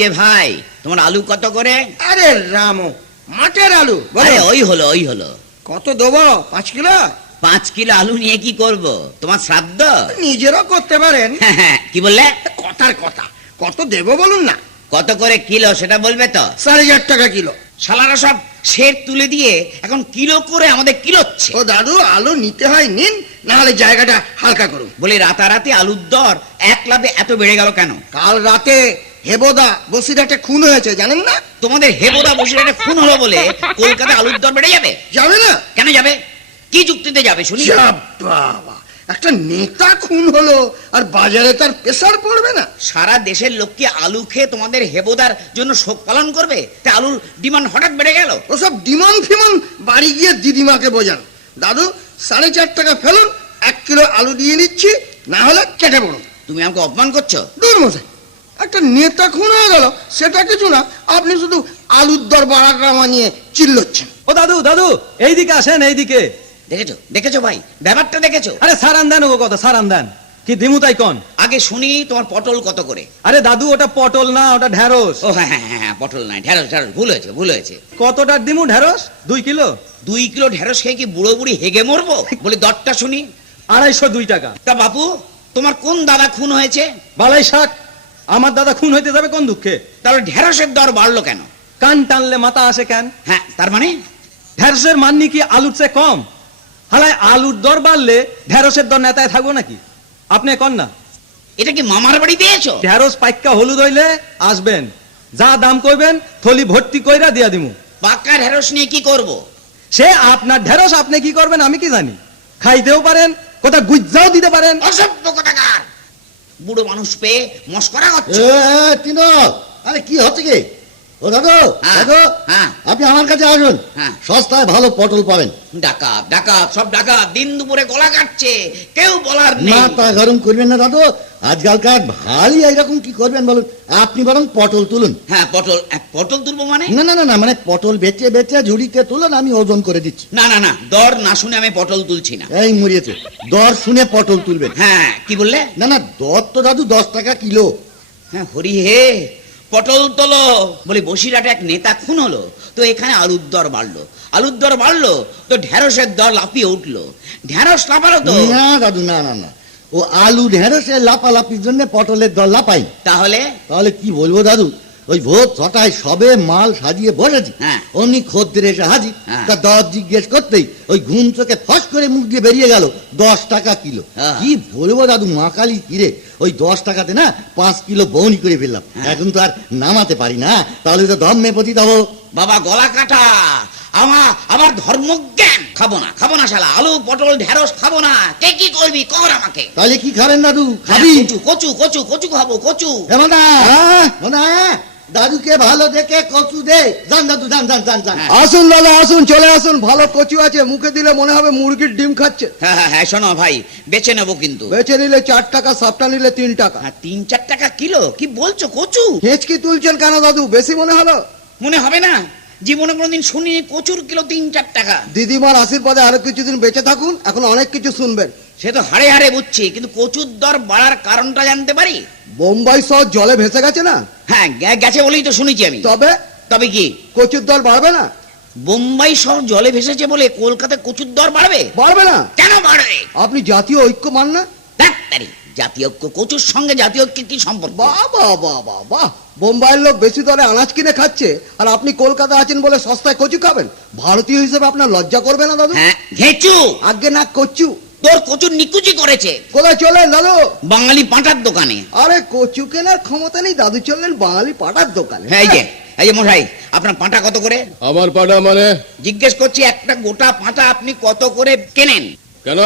যে ভাই তোমার আলু কত করে? আরে রামো, মাঠের আলু আরে ওই হলো কত দেবো? 5 কিলো। 5 কিলো আলু নিয়ে কি করব? তোমার শ্রাদ্ধ? নিজেরও করতে পারেন। কি বললে? কথার কথা, কত দেবো বলুন না। কত করে কিলো সেটা বলবে তো? 4.5 টাকা কিলো। শালারা সব শের তুলে দিয়ে এখন কিলো করে আমাদের কিলোচ্ছে। ও দাদু, আলু নিতে হয় নিন, না হলে জায়গাটা হালকা করুন। বলি রাতারাতি আলুর দর এক লাফে এত বেড়ে গেল কেন? কাল রাতে হেবদা বসিরহাটে খুন হয়েছে, জানেন না? তোমাদের হেবোদা বসিরহাটে খুন হলো বলে কলকাতা আলুর দর বেড়ে যাবে? যাবে না? কেন যাবে? কি যুক্তিতে যাবে শুনি? যা বাবা, একটা নেতা খুন হলো আর বাজারে তার প্রেসার পড়বে না? সারা দেশের লোক কি আলু খেয়ে তোমাদের হেবোদার জন্য শোক পালন করবে? তা আলুর ডিমান্ড হঠাৎ বেড়ে গেল। ওসব ডিমান্ড ফিমান বাড়ি গিয়ে দিদিমাকে বোঝান। দাদু 4.5 টাকা ফেলুন, 1 কিলো আলু দিয়ে নিচ্ছি, না হলে কেটে পড়ুন। তুমি আমাকে অপমান করছো। দূর মশাই, একটা নেতা খুন হয়ে গেল সেটা কিছু না, আপনি শুধু আলুর দর বাড়া নিয়ে চিল্লোচ্ছেন। ও দাদু দাদু, এইদিকে আসেন, এইদিকে। দেখেছো ভাই, ব্যাপারটা দেখেছো? আরে সারান দেন, ও কথা সারান দেন। কি দিমু তাই কন? আগে শুনি তোমার পটল কত করে? আরে দাদু, ওটা পটল না, ওটা ঢেঁড়স। ও হ্যাঁ, পটল নাই, ঢেঁড়স। ভুল হয়েছে। কতটার দিমু ঢেঁড়স? 2 কিলো। 2 কিলো ঢেঁড়স খেয়ে কি বুড়ো বুড়ি হেগে মরবো? বলি দরটা শুনি। 202 টাকা। তা বাপু, তোমার কোন দাদা খুন হয়েছে? বালাই শাক। আমার দাদা খুন হইতে যাবে কোন দুঃখে? তাহলে ঢেঁড়সের দর বাড়লো কেন? কান টানলে মাথা আসে কেন? হ্যাঁ, তার মানে ঢেঁড়সের মাননি কি আলুর চেয়ে কম? হালায় আলুর দর বাড়লে ঢেঁড়সের দর নেতায় থাকবো নাকি? আপনি কন না। এটা কি মামার বাড়ি পেয়েছো? ঢেঁড়স পাইক্কা হলুদ হইলে আসবেন, যা দাম কইবেন থলি ভর্তি কইরা দিয়া দিমু। পাকা ঢেঁড়স নিয়ে কি করব? সে আপনার ঢেঁড়স, আপনি কি করবেন আমি কি জানি। খাইতেও পারেন, কোথা গুজ্জাও দিতে পারেন। অসভ্য কথাকার! বুড়ো মানুষ পেয়ে মস্করা করছো। তিনো, আরে কি হচ্ছে কি? ও দাদু, হ্যাঁ, দাদু, হ্যাঁ। আপনি আমার কাছে আসুন। হ্যাঁ। সস্তায় ভালো পটল পাবেন। ডাকাত সব ডাকাত দিন দুপুরে গলা কাটছে, কেউ বলার নেই। মাথা গরম করবেন না দাদু, আজকালকার ভারী এইরকম কি করবেন বলুন? আপনি বরং পটল তুলুন। হ্যাঁ, পটল তুলবো মানে? না, মানে পটল বেচে বেচে ঝুড়িতে তুলুন, আমি ওজন করে দিচ্ছি। না, দর না শুনে আমি পটল তুলছি না। এই মরিয়েছে, দর শুনে পটল তুলবেন। হ্যাঁ, কি বললে? না, দর তো দাদু 10 টাকা কিলো। হ্যাঁ, হরি হে, পটল তোলো। বলি বসিরহাটে এক নেতা খুন হলো, তো এখানে আলুর দর বাড়লো, তো ঢেঁড়সের দর লাফিয়ে উঠলো। ঢেঁড়স লাফালো তো। না দাদু, না, ও আলু ঢেঁড়সের লাপালাপির জন্য পটলের দর লাপাই। তাহলে কি বলবো দাদু, ওই ভোর 6টায় সবে মাল সাজিয়ে বসেছি, হ্যাঁ। অমনি খদ্দের এসে হাজির। হ্যাঁ। তা দর জিজ্ঞেস করতেই ওই ঘুম চোখে ফস করে মুখ দিয়ে বেরিয়ে গেল 10 টাকা কিলো। হ্যাঁ। কি বলবো দাদু, মাকালি কিরে, ওই 10 টাকাতে না 5 কিলো বউনি করে ফেললাম। হ্যাঁ। এখন তো আর নামাতে পারি না, তাহলে তো দমে পতিত হবো। বাবা গলা কাটা, আমার ধর্মজ্ঞান। খাবো না শালা, আলু পটল ঢেঁড়স খাবো না। কে কি করবি কর আমাকে। তাহলে কি খাবেন দাদু? খাবি? কচু খাবো, কচু। এ মানা, মানা, দাদুকে ভালো দেখে কচু দে। যান দাদু, যান। হ্যাঁ। আসুন দাদা, আসুন, চলে আসুন, ভালো কচু আছে, মুখে দিলে মনে হবে মুরগির ডিম খাচ্ছে। হ্যাঁ, শোনো ভাই, বেছে নেবো কিন্তু। বেচে নিলে 4 টাকা, সাপটা নিলে 3 টাকা। 3-4 টাকা কিলো? কি বলছো? কচু হেঁচকি তুলছেন কেন দাদু, বেশি মনে হলো? মনে হবে না? জীবনে কোনোদিন শুনিনি কচুর কিলো 3-4 টাকা। দিদিমার আশীর্বাদে আরো কিছুদিন বেঁচে থাকুন, এখন অনেক কিছু শুনবেন। সে তো হাড়ে বুঝছি, কিন্তু কচুর দর বাড়ার কারণটা জানতে পারি? বোম্বাই শহর জলে ভেসে গেছে না? হ্যাঁ, গেছে বলেই তো শুনেছি আমি। তবে কি কচুর দর বাড়বে না? বোম্বাই শহর জলে ভেসেছে বলে কলকাতায় কচুর দর বাড়বে? বাড়বে না? কেন বাড়বে? আপনি জাতীয় ঐক্য মান না? ডাক্তারি জাতীয় ঐক্য, কচুর সঙ্গে জাতীয় ঐক্যের কি সম্পর্ক? বাহ, বোম্বাইয়ের লোক বেশি দরে আনাজ কিনে খাচ্ছে, আর আপনি কলকাতা আছেন বলে সস্তায় কচু খাবেন? ভারতীয় হিসেবে আপনার লজ্জা করবে না দাদু? হ্যাঁ, ঘেঁচু। আগে না কচু। তোর কচুর নিকুচি করেছে। কোথায় চলেন দাদু? বাঙালি পাঁটার দোকানে। আরে কচু কেনার ক্ষমতা নেই দাদু, চললেন বাঙালি পাটার দোকানে। এই যে মশাই, আপনার পাঁটা কত করে? আমার পাটা মানে? জিজ্ঞেস করছি, একটা গোটা পাঁটা আপনি কত করে কেনেন? কেন,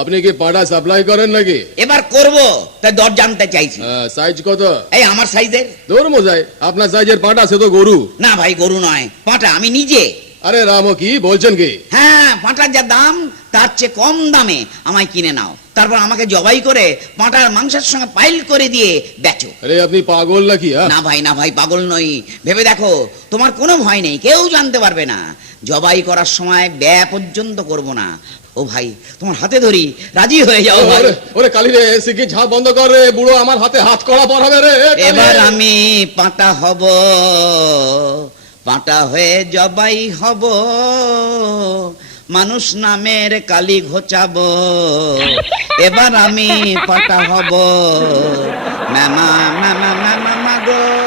আপনি কি পাটা সাপ্লাই করেন নাকি? এবার করবো, তাই দর জানতে চাইছি। সাইজ কত? এই আমার সাইজের। দূর মজাই, আপনার সাইজের পাটা সে তো গরু। না ভাই, গরু নয়, পাঁটা, আমি নিজে। আরে রামো, কি বলছেন কি? হ্যাঁ, পাঁটার যা দাম তার চেয়ে কম দামে আমায় কিনে নাও, তারপর আমাকে জবাই করে পাঁটার মাংসের সঙ্গে পাইল করে দিয়ে বেচো। আরে আপনি পাগল নাকি? না ভাই, পাগল নই। ভেবে দেখো, তোমার কোনো ভয় নেই, কেউ জানতে পারবে না। জবাই করার সময় ব্যয় পর্যন্ত করব না। ও ভাই, তোমার হাতে ধরি, রাজি হয়ে যাও ভাই। ওরে ওরে কালি রে, সিকি ঝাঁপ বন্ধ কর রে, বুড়ো আমার হাতে হাত করা পর হবে রে। কালি। এবার আমি পাঁটা হব, পাঁটা হয়ে জবাই হব, মানুষ নামের কালি ঘোচাবো। এবার আমি পাঁটা হব, মামা মামা মামা মাগো।